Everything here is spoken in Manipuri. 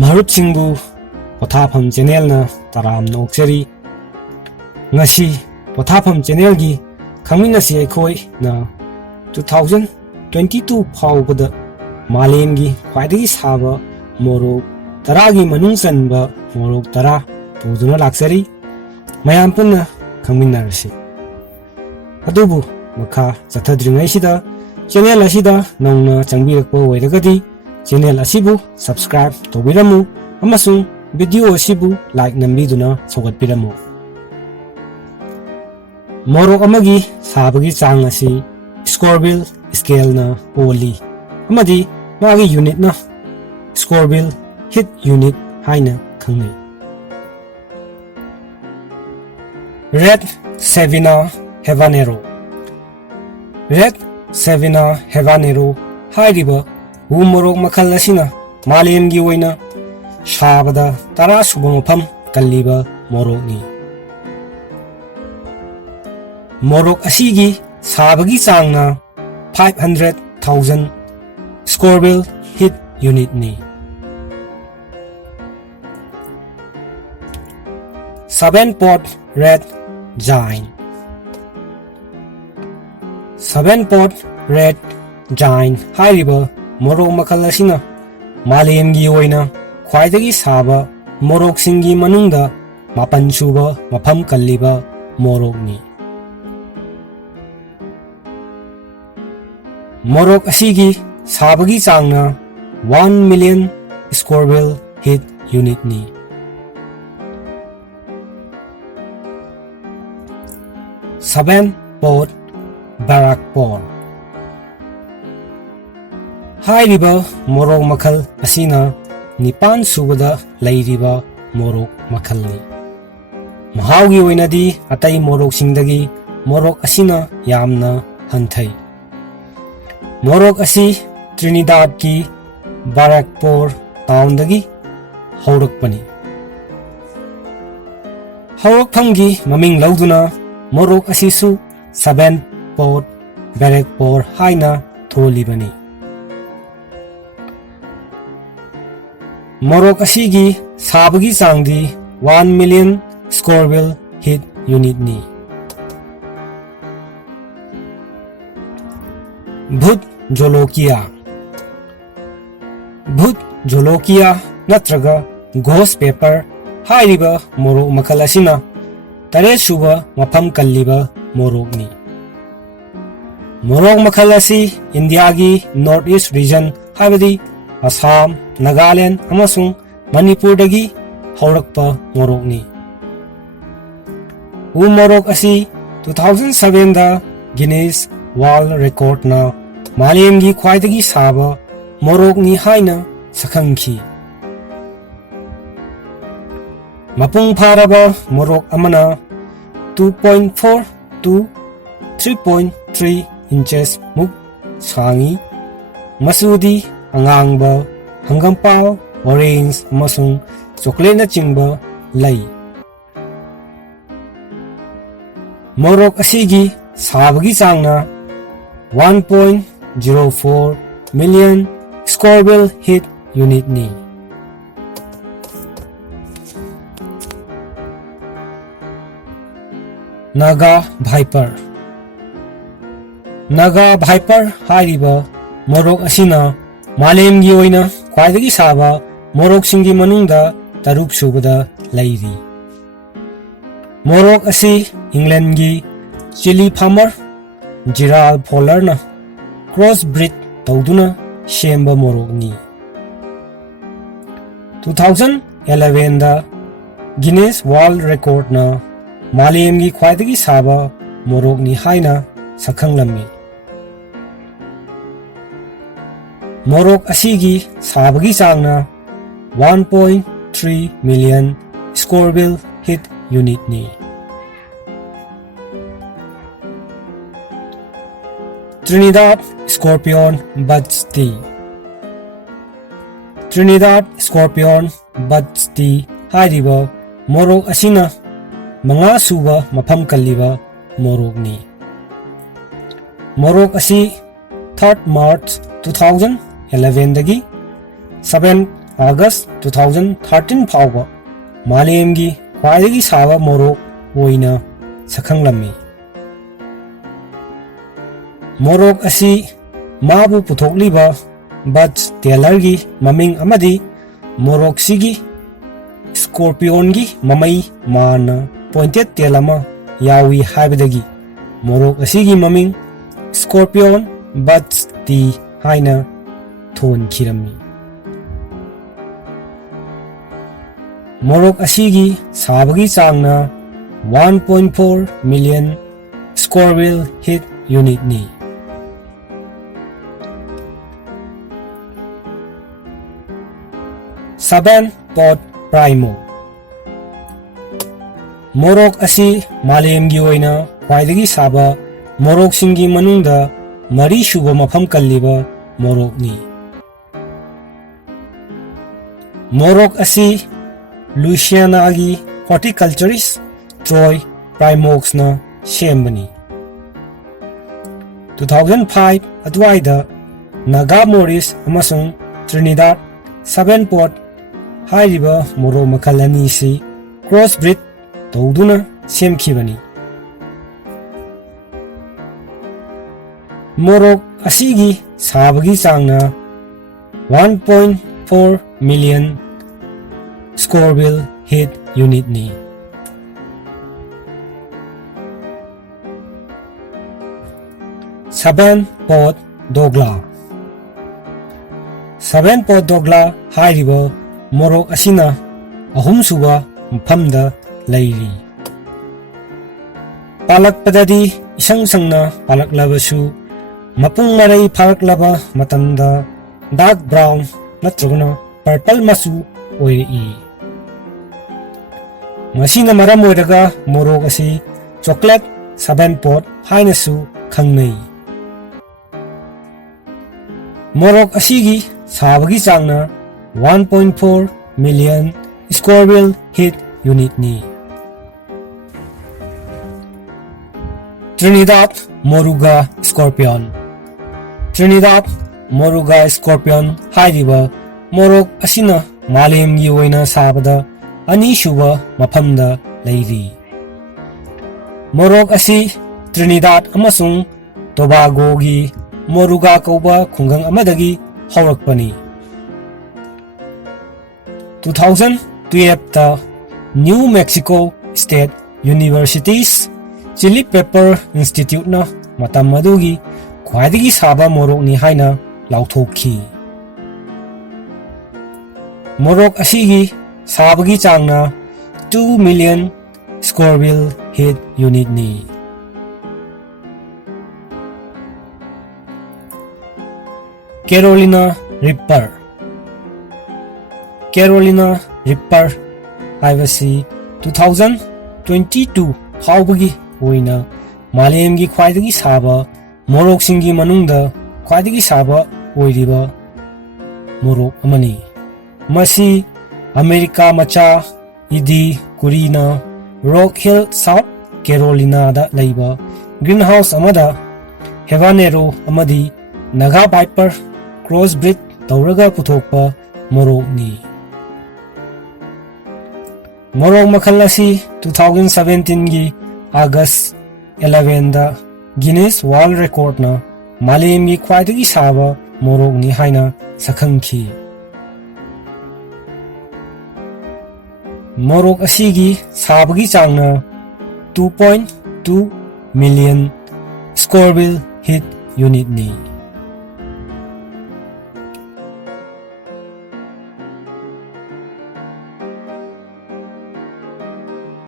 ꯃꯔꯨꯞꯁꯤꯡꯕꯨ ꯄꯣꯊꯥꯐꯝ ꯆꯦꯅꯦꯜꯅ ꯇꯔꯥꯝꯅ ꯑꯣꯛꯆꯔꯤ꯫ ꯉꯁꯤ ꯄꯣꯊꯥꯐꯝ ꯆꯦꯅꯦꯜꯒꯤ ꯈꯪꯃꯤꯟꯅꯁꯤ ꯑꯩꯈꯣꯏꯅ 2022 ꯐꯥꯎꯕꯗ ꯃꯥꯂꯦꯝꯒꯤ ꯈ꯭ꯋꯥꯏꯗꯒꯤ ꯁꯥꯕ ꯃꯣꯔꯣꯛ 10ꯒꯤ ꯃꯅꯨꯡ ꯆꯟꯕ ꯃꯣꯔꯣꯛ 10 ꯄꯨꯗꯨꯅ ꯂꯥꯛꯆꯔꯤ꯫ ꯃꯌꯥꯝ ꯄꯨꯟꯅ ꯈꯪꯃꯤꯟꯅꯔꯁꯤ꯫ ꯑꯗꯨꯕꯨ ꯃꯈꯥ ꯆꯠꯊꯗ꯭ꯔꯤꯉꯩꯁꯤꯗ ꯆꯦꯅꯦꯜ ꯑꯁꯤꯗ ꯅꯧꯅ ꯆꯪꯕꯤꯔꯛꯄ ꯑꯣꯏꯔꯒꯗꯤ ꯆꯦꯅꯦꯜ ꯑꯁꯤꯕꯨ ꯁꯕꯁꯀ꯭ꯔꯥꯏꯕ ꯇꯧꯕꯤꯔꯝꯃꯨ ꯑꯃꯁꯨꯡ ꯚꯤꯗꯤꯑꯣ ꯑꯁꯤꯕꯨ ꯂꯥꯏꯛ ꯅꯝꯕꯤꯗꯨꯅ ꯁꯧꯒꯠꯄꯤꯔꯝꯃꯨ꯫ ꯃꯣꯔꯣꯛ ꯑꯃꯒꯤ ꯁꯥꯕꯒꯤ ꯆꯥꯡ ꯑꯁꯤ ꯁ꯭ꯀꯣꯔꯚꯤꯜ ꯁ꯭ꯀꯦꯜꯅ ꯑꯣꯜꯂꯤ ꯑꯃꯗꯤ ꯃꯥꯒꯤ ꯌꯨꯅꯤꯠꯅ ꯁ꯭ꯀꯣꯔꯚꯤꯜ ꯍꯤꯠ ꯌꯨꯅꯤꯠ ꯍꯥꯏꯅ ꯈꯪꯅꯩ꯫ ꯔꯦꯗ ꯁꯦꯚꯤꯅꯥ ꯍꯦꯕꯥꯅꯦꯔꯣ꯫ ꯔꯦꯗ ꯁꯦꯚꯤꯅꯥ ꯍꯦꯕꯥꯅꯦꯔꯣ ꯍꯥꯏꯔꯤꯕ ꯎ ꯃꯣꯔꯣꯛ ꯃꯈꯜ ꯑꯁꯤꯅ ꯃꯥꯂꯦꯝꯒꯤ ꯑꯣꯏꯅ ꯁꯥꯕꯗ 10 ꯁꯨꯕ ꯃꯐꯝ ꯀꯜꯂꯤꯕ ꯃꯣꯔꯣꯛꯅꯤ꯫ ꯃꯣꯔꯣꯛ ꯑꯁꯤꯒꯤ ꯁꯥꯕꯒꯤ ꯆꯥꯡꯅ 500,000 ꯁ꯭ꯀꯣꯔꯚꯤꯜ ꯍꯤꯠ ꯌꯨꯅꯤꯠꯅꯤ꯫ 7-pot red giant. 7-pot red giant ꯍꯥꯏꯔꯤꯕ ꯃꯣꯔꯣꯛ ꯃꯈꯜ ꯑꯁꯤꯅ ꯃꯥꯂꯦꯝꯒꯤ ꯑꯣꯏꯅ ꯈ꯭ꯋꯥꯏꯗꯒꯤ ꯁꯥꯕ ꯃꯣꯔꯣꯛꯁꯤꯡꯒꯤ ꯃꯅꯨꯡꯗ 9 ꯁꯨꯕ ꯃꯐꯝ ꯀꯜꯂꯤꯕ ꯃꯣꯔꯣꯛꯅꯤ꯫ ꯃꯣꯔꯣꯛ ꯑꯁꯤꯒꯤ ꯁꯥꯕꯒꯤ ꯆꯥꯡꯅ 1 ꯃꯤꯂꯤꯌꯟ ꯁ꯭ꯀꯣꯔꯚꯤꯜ ꯍꯤꯠ ꯌꯨꯅꯤꯠꯅꯤ꯫ Seven-pot barakpor. ꯍꯥꯏꯔꯤꯕ ꯃꯣꯔꯣꯛ ꯃꯈꯜ ꯑꯁꯤꯅ 9 ꯁꯨꯕꯗ ꯂꯩꯔꯤꯕ ꯃꯣꯔꯣꯛ ꯃꯈꯜꯅꯤ꯫ ꯃꯍꯥꯎꯒꯤ ꯑꯣꯏꯅꯗꯤ ꯑꯇꯩ ꯃꯣꯔꯣꯛꯁꯤꯡꯗꯒꯤ ꯃꯣꯔꯣꯛ ꯑꯁꯤꯅ ꯌꯥꯝꯅ ꯍꯟꯊꯩ꯫ ꯃꯣꯔꯣꯛ ꯑꯁꯤ ꯇ꯭ꯔꯤꯅꯤꯗꯥꯗꯀꯤ ꯕꯥꯔꯛꯄꯣꯔ ꯇꯥꯎꯟꯗꯒꯤ ꯍꯧꯔꯛꯄꯅꯤ꯫ ꯍꯧꯔꯛꯐꯝꯒꯤ ꯃꯃꯤꯡ ꯂꯧꯗꯨꯅ ꯃꯣꯔꯣꯛ ꯑꯁꯤꯁꯨ 7-pot barakpor ꯍꯥꯏꯅ ꯊꯣꯜꯂꯤꯕꯅꯤ꯫ ꯃꯣꯔꯣꯛ ꯑꯁꯤꯒꯤ ꯁꯥꯕꯒꯤ ꯆꯥꯡꯗꯤ 1 ꯃꯤꯂꯤꯌꯟ ꯁ꯭ꯀꯣꯔꯚꯤꯜ ꯍꯤꯠ ꯌꯨꯅꯤꯠꯅꯤ꯫ ꯚꯨꯠ ꯖꯣꯂꯣꯀꯤꯌꯥ꯫ ꯚꯨꯠ ꯖꯣꯂꯣꯀꯤꯌꯥ ꯅꯠꯇ꯭ꯔꯒ ꯘꯣꯁ ꯄꯦꯄꯔ ꯍꯥꯏꯔꯤꯕ ꯃꯣꯔꯣꯛ ꯃꯈꯜ ꯑꯁꯤꯅ 8 ꯁꯨꯕ ꯃꯐꯝ ꯀꯜꯂꯤꯕ ꯃꯣꯔꯣꯛꯅꯤ꯫ ꯃꯣꯔꯣꯛ ꯃꯈꯜ ꯑꯁꯤ ꯏꯟꯗꯤꯌꯥꯒꯤ ꯅꯣꯔꯊ ꯏꯁꯠ ꯔꯤꯖꯟ ꯍꯥꯏꯕꯗꯤ ꯑꯁꯥꯝ, ꯅꯥꯒꯥꯂꯦꯟꯗ ꯑꯃꯁꯨꯡ ꯃꯅꯤꯄꯨꯔꯗꯒꯤ ꯍꯧꯔꯛꯄ ꯃꯣꯔꯣꯛꯅꯤ꯫ ꯎ ꯃꯣꯔꯣꯛ ꯑꯁꯤ 2007ꯗ ꯒꯤꯅꯤꯁ ꯋꯥꯔꯜꯗ ꯔꯦꯀꯣꯔꯗꯅ ꯃꯥꯂꯦꯝꯒꯤ ꯈ꯭ꯋꯥꯏꯗꯒꯤ ꯁꯥꯕ ꯃꯣꯔꯣꯛꯅꯤ ꯍꯥꯏꯅ ꯁꯛꯈꯪꯈꯤ꯫ ꯃꯄꯨꯡ ꯐꯥꯔꯕ ꯃꯣꯔꯣꯛ ꯑꯃꯅ 2.4 to 3.3 ꯏꯟꯆꯦꯁ ꯃꯨꯛ ꯁꯥꯡꯏ꯫ ꯃꯆꯨꯗꯤ ꯑꯉꯥꯡꯕ, ꯍꯪꯒꯝꯄꯥꯜ, ꯑꯣꯔꯦꯟꯖ ꯑꯃꯁꯨꯡ ꯆꯣꯀꯣꯂꯦꯠꯅꯆꯤꯡꯕ ꯂꯩ꯫ ꯃꯣꯔꯣꯛ ꯑꯁꯤꯒꯤ ꯁꯥꯕꯒꯤ ꯆꯥꯡꯅ 1.04 ꯃꯤꯂꯤꯌꯟ ꯁ꯭ꯀꯣꯔꯚꯤꯜ ꯍꯤꯠ ꯌꯨꯅꯤꯠꯅꯤ꯫ ꯅꯥꯒꯥ ꯚꯥꯏꯄꯔ꯫ ꯅꯥꯒꯥ ꯚꯥꯏꯄꯔ ꯍꯥꯏꯔꯤꯕ ꯃꯣꯔꯣꯛ ꯑꯁꯤꯅ ꯃꯥꯂꯦꯝꯒꯤ ꯑꯣꯏꯅ ꯈ꯭ꯋꯥꯏꯗꯒꯤ ꯁꯥꯕ ꯃꯣꯔꯣꯛꯁꯤꯡꯒꯤ ꯃꯅꯨꯡꯗ 10 ꯁꯨꯕꯗ ꯂꯩꯔꯤ꯫ ꯃꯣꯔꯣꯛ ꯑꯁꯤ ꯏꯪꯂꯦꯟꯗꯒꯤ ꯆꯤꯂꯤ ꯐꯥꯔꯃꯔ ꯖꯤꯔꯥꯜ ꯐꯣꯂꯔꯅ ꯀ꯭ꯔꯣꯁ ꯕ꯭ꯔꯤꯗ ꯇꯧꯗꯨꯅ ꯁꯦꯝꯕ ꯃꯣꯔꯣꯛꯅꯤ꯫ 2011ꯗ ꯒꯤꯅꯤꯁ ꯋꯥꯔꯜꯗ ꯔꯦꯀꯣꯔꯗꯅ ꯃꯥꯂꯦꯝꯒꯤ ꯈ꯭ꯋꯥꯏꯗꯒꯤ ꯁꯥꯕ ꯃꯣꯔꯣꯛꯅꯤ ꯍꯥꯏꯅ ꯁꯛꯈꯪꯂꯝꯃꯤ꯫ ꯃꯣꯔꯣꯛ ꯑꯁꯤꯒꯤ ꯁꯥꯕꯒꯤ ꯆꯥꯡꯅ 1.3 ꯃꯤꯂꯤꯌꯟ ꯁ꯭ꯀꯣꯔꯚꯤꯜ ꯍꯤꯠ ꯌꯨꯅꯤꯠꯅꯤ꯫ ꯇ꯭ꯔꯤꯅꯤꯗꯥꯗ ꯁ꯭ꯀꯣꯔꯄꯤꯌꯟ ꯕꯗꯁ ꯇꯤ꯫ ꯇ꯭ꯔꯤꯅꯤꯗꯥꯗ ꯁ꯭ꯀꯣꯔꯄꯤꯌꯟ ꯕꯗꯁ ꯇꯤ ꯍꯥꯏꯔꯤꯕ ꯃꯣꯔꯣꯛ ꯑꯁꯤꯅ 5 ꯁꯨꯕ ꯃꯐꯝ ꯀꯜꯂꯤꯕ ꯃꯣꯔꯣꯛꯅꯤ꯫ ꯃꯣꯔꯣꯛ ꯑꯁꯤ 3 March 2011ꯗꯒꯤ 7 August 2013 fauba Malemgi khwaidei saba morok oina sakhanglammi. Morok asi mabu puthokliba Bud Taylor gi maming amadi morok sigi Scorpion gi mamai mana pointed tail ama yawi haibadagi morok asigi maming Scorpion Bud ti haina thon khirami. Morok asigi sabagi changna 1.4 million Scoville heat unit ni. Saban pot primo. Morok asi Malemgi oina khwaidei saba morok singi manungda mari shuba mafam kalliba morok ni. Morok asi Louisiana agi horticulturist Troy Primox na sembani. 2005 adwaida Naga Morris amasung Trinidad 7 pot hairiba morok makal ani si crossbreed tawduna semkhibani. Morok asigi sabagi changna 1.4 million Scoville heat unit ni. Saban pot dogla. Saban pot dogla hairiba morok asina ahum suba mafamda leiri. Palakpadadi isang sangna palaklabasu mapung marai pharaklaba matamda dark brown natragna purple masu oiri. Masina maram oiraga morok asi chocolate saban pot hainasu khangnai. Morok asigi sabagi changna 1.4 million Scoville heat unit ni. Trinidad Moruga Scorpion. Trinidad Moruga Scorpion hairiba morok asina Malemgi oina sabada ani shuba mafamda leiri. Morok asi Trinidad amasung Tobago gi Moruga kauba khungang amadagi haurakpani. 2012 ta New Mexico State University's Chili Pepper Institute na matam madugi khwaidei saba morok ni haina lauthokhi. Morok asigi sabagi changna 2 million Scoville heat unit ni. Carolina Reaper. Carolina Reaper haibasi 2022 faubagi oina Malemgi khwaidei saba morok singi manungda khwaidei saba oiriba morok amani. Masi America macha idi kurina Rock Hill South Carolina da leiba greenhouse amada Habanero amadi Naga Viper crossbreed tawraga puthokpa morok ni. Morok makal asi 2017 gi August 11 da Guinness World Record na Malemgi khwaidei saba morok ni haina sakhangki. Morok asigi sabagi changna 2.2 million Scoville heat unit ni.